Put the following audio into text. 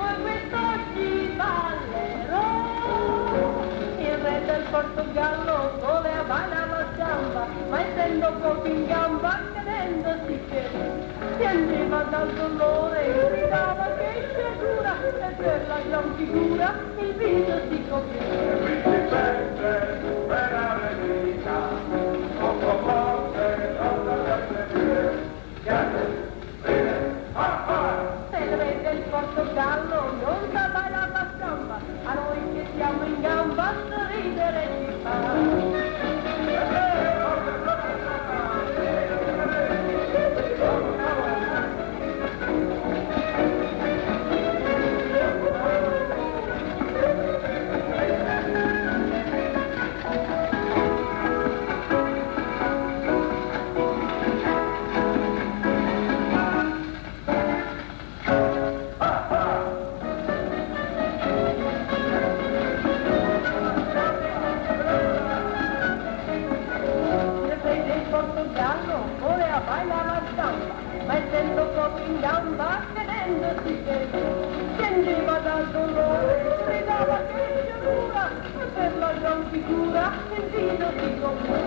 poi quest'oggi ballerò. Il re del Portogallo voleva ballare la samba, ma essendo proprio in gamba, cadendosi che piangeva dal dolore, gridava che sciagura, e per la gran figura il viso si copriva. Portogallo non sa ballare la samba, a noi che siamo in gamba sorridere ci fa. Voleva ballare la samba, ma essendo proprio in gamba, cadendosi che piangeva dal dolore, gridava che sciagura, e per la gran figura il viso si copriva.